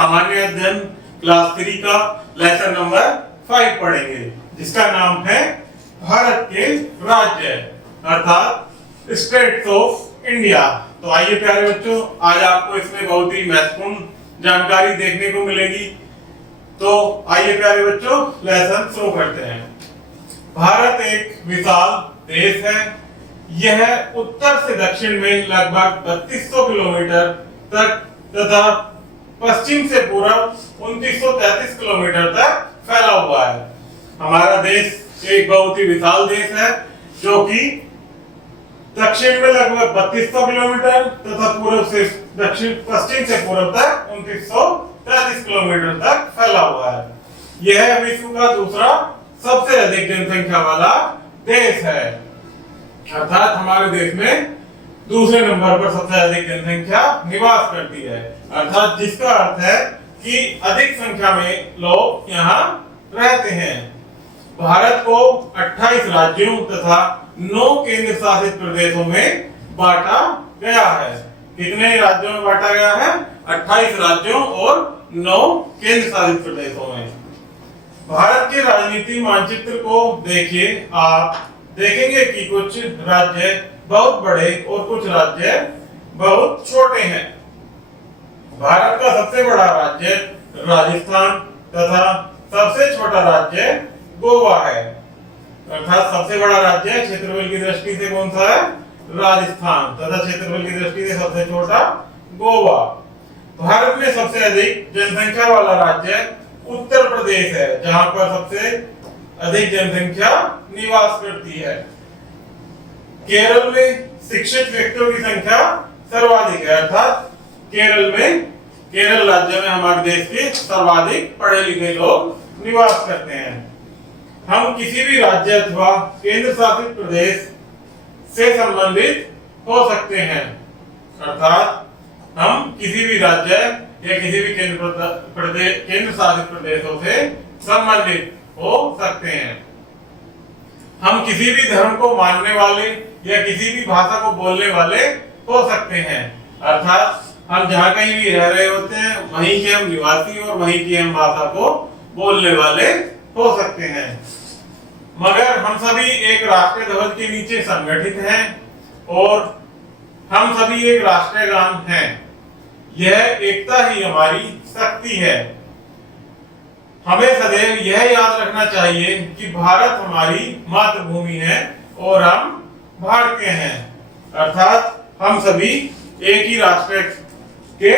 सामान्य अध्ययन क्लास 3 का लेसन नंबर 5 पढ़ेंगे, जिसका नाम है भारत के राज्य अर्थात स्टेट्स ऑफ इंडिया। तो आइए प्यारे बच्चों, आज आपको इसमें बहुत ही महत्वपूर्ण जानकारी देखने को मिलेगी। तो आइए प्यारे बच्चों, लेसन शुरू करते हैं। भारत एक विशाल देश है। यह उत्तर से दक्षिण में लगभग 3200 किलोमीटर तक तथा पश्चिम से पूर्व 2933 किलोमीटर तक फैला हुआ है। हमारा देश एक बहुत ही विशाल देश है, जो कि दक्षिण में लगभग 3200 किलोमीटर तथा पूर्व से दक्षिण पश्चिम से पूर्व तक 2933 किलोमीटर तक फैला हुआ है। यह विश्व का दूसरा सबसे अधिक जनसंख्या वाला देश है, अर्थात हमारे देश में दूसरे नंबर पर सबसे अधिक जनसंख्या निवास करती है, अर्थात जिसका अर्थ है कि अधिक संख्या में लोग यहाँ रहते हैं। भारत को 28 राज्यों तथा 9 केंद्र शासित प्रदेशों में बांटा गया है। कितने राज्यों में बांटा गया है? 28 राज्यों और 9 केंद्र शासित प्रदेशों में। भारत के राजनीतिक मानचित्र को देखिए, आप देखेंगे कि कुछ राज्य बहुत बड़े और कुछ राज्य बहुत छोटे हैं। भारत का सबसे बड़ा राज्य राजस्थान तथा सबसे छोटा राज्य गोवा है, अर्थात सबसे बड़ा राज्य क्षेत्रफल की दृष्टि से कौन सा है? राजस्थान, तथा क्षेत्रफल की दृष्टि से सबसे छोटा गोवा। भारत में सबसे अधिक जनसंख्या वाला राज्य उत्तर प्रदेश है, जहां पर सबसे अधिक जनसंख्या निवास करती है। केरल में शिक्षित व्यक्तियों की संख्या सर्वाधिक है, अर्थात केरल राज्य में हमारे देश के सर्वाधिक पढ़े लिखे लोग निवास करते हैं। हम किसी भी राज्य अथवा केंद्र शासित प्रदेश से संबंधित हो सकते हैं, अर्थात हम किसी भी राज्य या किसी भी केंद्र शासित प्रदेशों से संबंधित हो सकते हैं। हम किसी भी धर्म को मानने वाले या किसी भी भाषा को बोलने वाले हो सकते हैं, अर्थात हम जहाँ कहीं भी रह रहे होते हैं वहीं के हम निवासी और वहीं की हम भाषा को बोलने वाले हो सकते हैं। मगर हम सभी एक राष्ट्रीय ध्वज के नीचे संगठित हैं और हम सभी एक राष्ट्रीय गान हैं। यह एकता ही हमारी शक्ति है। हमें सदैव यह याद रखना चाहिए कि भारत हमारी मातृभूमि है और हम भारतीय हैं, अर्थात हम सभी एक ही राष्ट्र के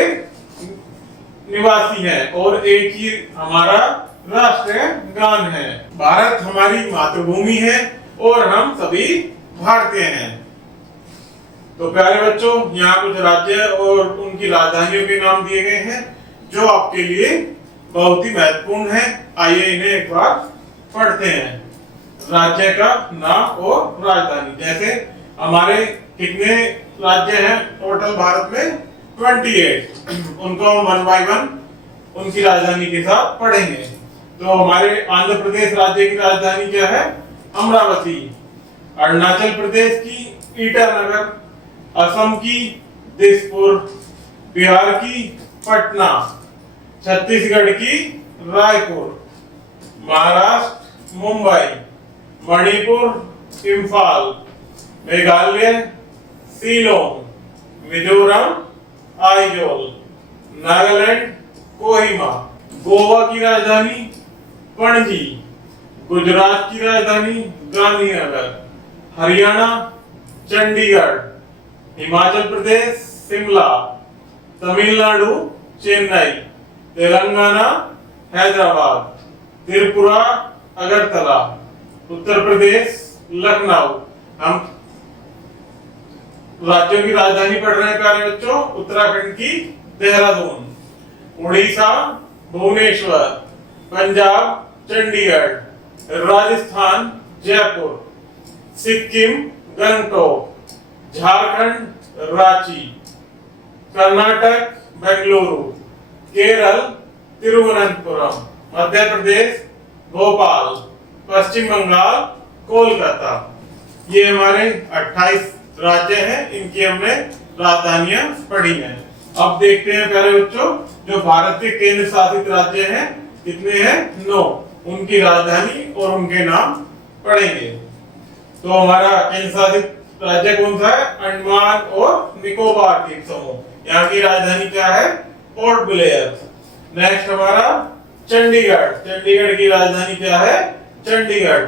निवासी हैं और एक ही हमारा राष्ट्रीय गान है। भारत हमारी मातृभूमि है और हम सभी भारतीय हैं। तो प्यारे बच्चों, यहाँ कुछ राज्य और उनकी राजधानियों के नाम दिए गए हैं, जो आपके लिए बहुत ही महत्वपूर्ण है। आइए इन्हें एक बार पढ़ते हैं। राज्य का नाम और राजधानी। जैसे हमारे कितने राज्य हैं टोटल भारत में? 28। उनको हम 1 by 1 उनकी राजधानी के साथ पढ़ेंगे। तो हमारे आंध्र प्रदेश राज्य की राजधानी क्या है? अमरावती। अरुणाचल प्रदेश की ईटानगर, असम की दिसपुर, बिहार की पटना, छत्तीसगढ़ की रायपुर, महाराष्ट्र मुंबई, मणिपुर इम्फाल, मेघालय शिलोंग, मिजोरम आइजोल, नागालैंड कोहिमा, गोवा की राजधानी पणजी, गुजरात की राजधानी गांधीनगर, हरियाणा चंडीगढ़, हिमाचल प्रदेश शिमला, तमिलनाडु चेन्नई, तेलंगाना हैदराबाद, त्रिपुरा अगरतला, उत्तर प्रदेश लखनऊ। हम राज्यों की राजधानी पढ़ रहे हैं प्यारे बच्चों। उत्तराखंड की देहरादून, उड़ीसा भुवनेश्वर, पंजाब चंडीगढ़, राजस्थान जयपुर, सिक्किम गंगटोक, झारखंड रांची, कर्नाटक बेंगलुरु, केरल तिरुवनंतपुरम, मध्य प्रदेश भोपाल, पश्चिम बंगाल कोलकाता। ये हमारे 28 राज्य हैं, इनकी हमने राजधानियां पढ़ी हैं। अब देखते हैं प्यारे बच्चों, जो भारत के केंद्र शासित राज्य हैं कितने हैं? 9। उनकी राजधानी और उनके नाम पढ़ेंगे। तो हमारा केंद्र शासित राज्य कौन सा है? अंडमान और निकोबार द्वीप समूह। यहाँ की राजधानी क्या है? Port Blair. नेक्स्ट हमारा चंडीगढ़। चंडीगढ़ की राजधानी क्या है? चंडीगढ़।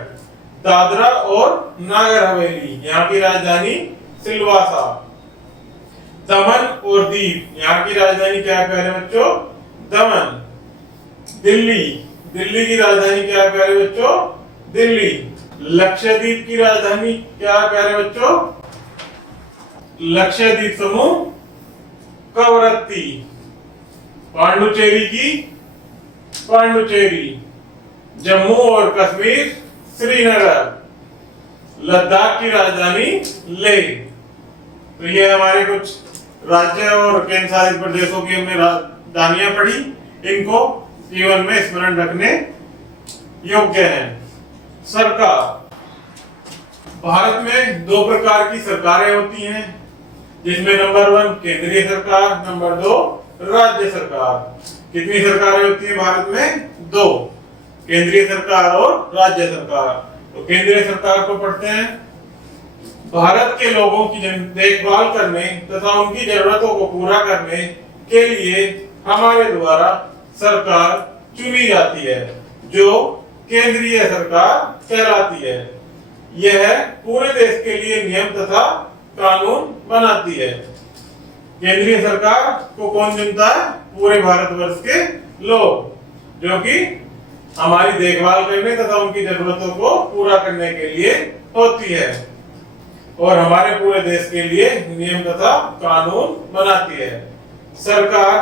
दादरा और नागर हवेली, यहाँ की राजधानी सिलवासा। दमन और दीव, यहाँ की राजधानी क्या है प्यारे बच्चों? दमन। दिल्ली, दिल्ली की राजधानी क्या है प्यारे बच्चों? दिल्ली। लक्षद्वीप की राजधानी क्या है प्यारे बच्चों? लक्षद्वीप समूह कवरत्ती। पांडुचेरी की पांडुचेरी। जम्मू और कश्मीर श्रीनगर। लद्दाख की राजधानी लेह। तो ये हमारे कुछ राज्य और केंद्र शासित प्रदेशों की हमने राजधानियां पढ़ी। इनको जीवन में स्मरण रखने योग्य हैं। सरकार, भारत में 2 प्रकार की सरकारें होती हैं, जिसमें नंबर 1 केंद्रीय सरकार, नंबर 2 राज्य सरकार। कितनी सरकारें होती हैं भारत में? 2, केंद्रीय सरकार और राज्य सरकार। तो केंद्रीय सरकार को पढ़ते हैं। भारत के लोगों की देखभाल करने तथा उनकी जरूरतों को पूरा करने के लिए हमारे द्वारा सरकार चुनी जाती है, जो केंद्रीय सरकार कहलाती है। यह पूरे देश के लिए नियम तथा कानून बनाती है। केंद्रीय सरकार को कौन चुनता है? पूरे भारतवर्ष के लोग, जो कि हमारी देखभाल करने तथा उनकी जरूरतों को पूरा करने के लिए होती है और हमारे पूरे देश के लिए नियम तथा कानून बनाती है। सरकार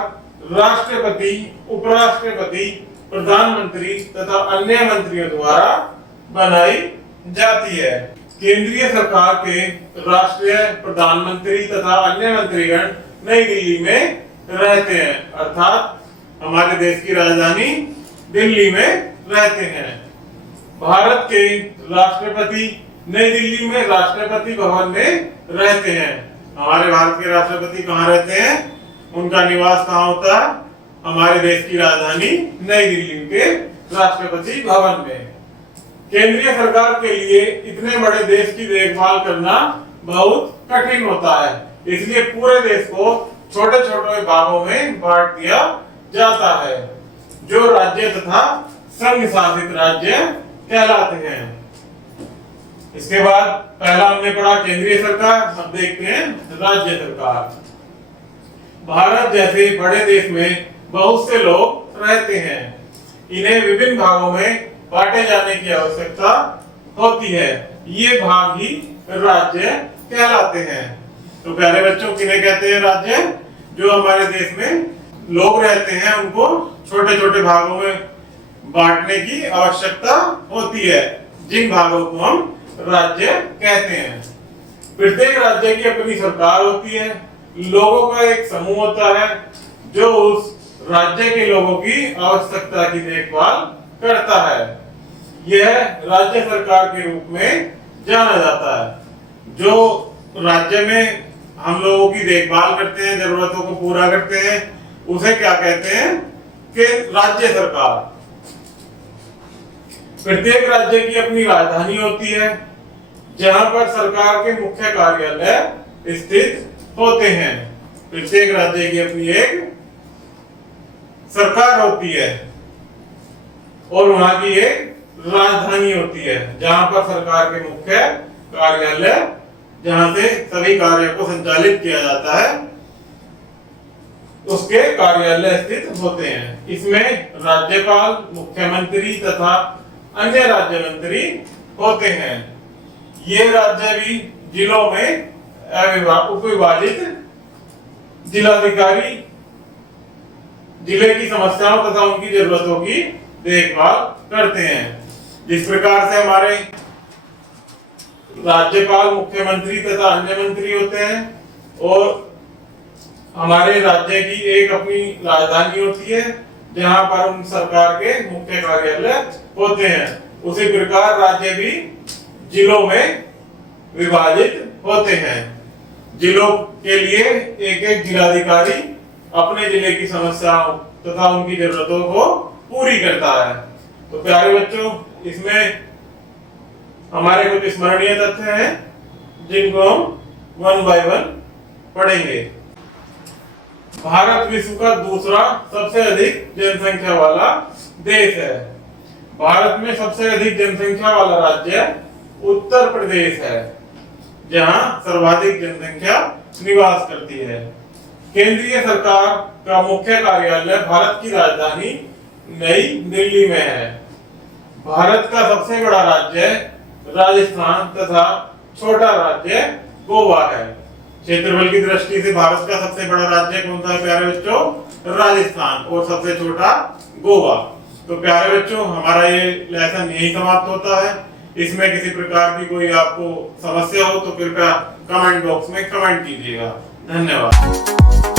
राष्ट्रपति, उपराष्ट्रपति, प्रधानमंत्री तथा अन्य मंत्रियों द्वारा बनाई जाती है। केंद्रीय सरकार के राष्ट्रीय प्रधानमंत्री तथा अन्य मंत्रीगण नई दिल्ली में रहते हैं, अर्थात हमारे देश की राजधानी दिल्ली में रहते हैं। भारत के राष्ट्रपति नई दिल्ली में राष्ट्रपति भवन में रहते हैं। हमारे भारत के राष्ट्रपति कहाँ रहते हैं? उनका निवास कहाँ होता है? हमारे देश की राजधानी नई दिल्ली के राष्ट्रपति भवन में। केंद्रीय सरकार के लिए इतने बड़े देश की देखभाल करना बहुत कठिन होता है, इसलिए पूरे देश को छोटे छोटे भागों में बांट दिया जाता है, जो राज्य तथा संघ शासित राज्य कहलाते हैं। इसके बाद पहला हमने पढ़ा केंद्रीय सरकार, अब देखते हैं राज्य सरकार। भारत जैसे बड़े देश में बहुत से लोग रहते हैं, इन्हें विभिन्न भागों में बांटे जाने की आवश्यकता होती है। ये भाग ही राज्य कहलाते हैं। तो प्यारे बच्चों, किन्हें कहते हैं राज्य? जो हमारे देश में लोग रहते हैं उनको छोटे छोटे भागों में बांटने की आवश्यकता होती है, जिन भागों को हम राज्य कहते हैं। प्रत्येक राज्य की अपनी सरकार होती है। लोगों का एक समूह होता है जो उस राज्य के लोगों की आवश्यकता की देखभाल करता है। यह राज्य सरकार के रूप में जाना जाता है। जो राज्य में हम लोगों की देखभाल करते हैं, जरूरतों को पूरा करते हैं, उसे क्या कहते हैं? कि राज्य सरकार। प्रत्येक राज्य की अपनी राजधानी होती है, जहां पर सरकार के मुख्य कार्यालय स्थित होते हैं। प्रत्येक राज्य की अपनी एक सरकार होती है और वहां की एक राजधानी होती है, जहां पर सरकार के मुख्य कार्यालय, जहां से सभी कार्यों को संचालित किया जाता है, उसके कार्यालय स्थित होते हैं। इसमें राज्यपाल, मुख्यमंत्री तथा अन्य राज्य मंत्री होते हैं। ये राज्य भी जिलों में उपविभाजित जिलाधिकारी जिले की समस्याओं तथा उनकी जरूरतों की देखभाल करते हैं। जिस प्रकार से हमारे राज्यपाल, मुख्यमंत्री तथा अन्य मंत्री होते हैं और हमारे राज्य की एक अपनी राजधानी होती है, जहां पर उन सरकार के मुख्य कार्यालय होते हैं, उसी प्रकार राज्य भी जिलों में विभाजित होते हैं। जिलों के लिए एक एक जिलाधिकारी अपने जिले की समस्याओं तथा उनकी जरूरतों को पूरी करता है। तो प्यारे बच्चों, इसमें हमारे कुछ स्मरणीय तथ्य हैं जिनको हम वन बाय वन पढ़ेंगे। भारत विश्व का दूसरा सबसे अधिक जनसंख्या वाला देश है। भारत में सबसे अधिक जनसंख्या वाला राज्य उत्तर प्रदेश है, जहां सर्वाधिक जनसंख्या निवास करती है। केंद्रीय सरकार का मुख्य कार्यालय भारत की राजधानी नई दिल्ली में है। भारत का सबसे बड़ा राज्य राजस्थान तथा छोटा राज्य गोवा है। क्षेत्रफल की दृष्टि से भारत का सबसे बड़ा राज्य कौन सा है प्यारे बच्चों? राजस्थान। और सबसे छोटा गोवा। तो प्यारे बच्चों, हमारा ये लेसन यही समाप्त होता है। इसमें किसी प्रकार की कोई आपको समस्या हो तो कृपया कमेंट बॉक्स में कमेंट कीजिएगा। धन्यवाद।